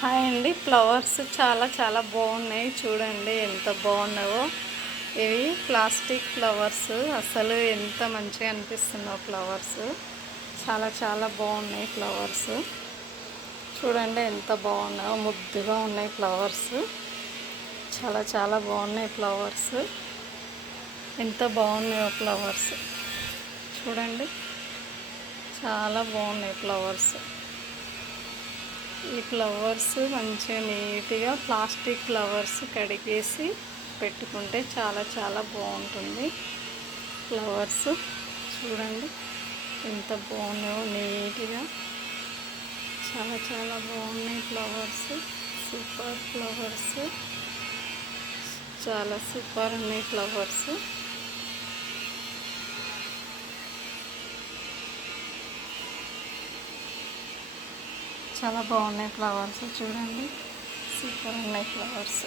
Hi అండి. Flowers చాలా చాలా బాగున్నాయి. చూడండి ఎంత బాగున్నావో. ఇవి ప్లాస్టిక్ ఫ్లవర్స్. అసలు ఎంత మంచిగా అనిపిస్తున్నాయో ఫ్లవర్స్. చాలా చాలా బాగున్నాయి ఫ్లవర్స్. చూడండి ఎంత బాగున్నాయో, ముద్దుగా ఉన్నాయి ఫ్లవర్స్. చాలా చాలా బాగున్నాయి ఫ్లవర్స్. ఎంత బాగున్నాయో ఫ్లవర్స్. చూడండి చాలా బాగున్నాయి ఫ్లవర్స్. ఈ ఫ్లవర్స్ మంచిగా నీట్గా ప్లాస్టిక్ ఫ్లవర్స్ కడిగేసి పెట్టుకుంటే చాలా చాలా బాగుంటుంది. ఫ్లవర్స్ చూడండి ఎంత బాగున్నాయో, నీట్గా చాలా చాలా బాగున్నాయి ఫ్లవర్స్. సూపర్ ఫ్లవర్స్, చాలా సూపర్ ఉన్నాయి ఫ్లవర్స్. చాలా బాగున్నాయి ఫ్లవర్స్. చూడండి సూపర్ ఉన్నాయి ఫ్లవర్స్.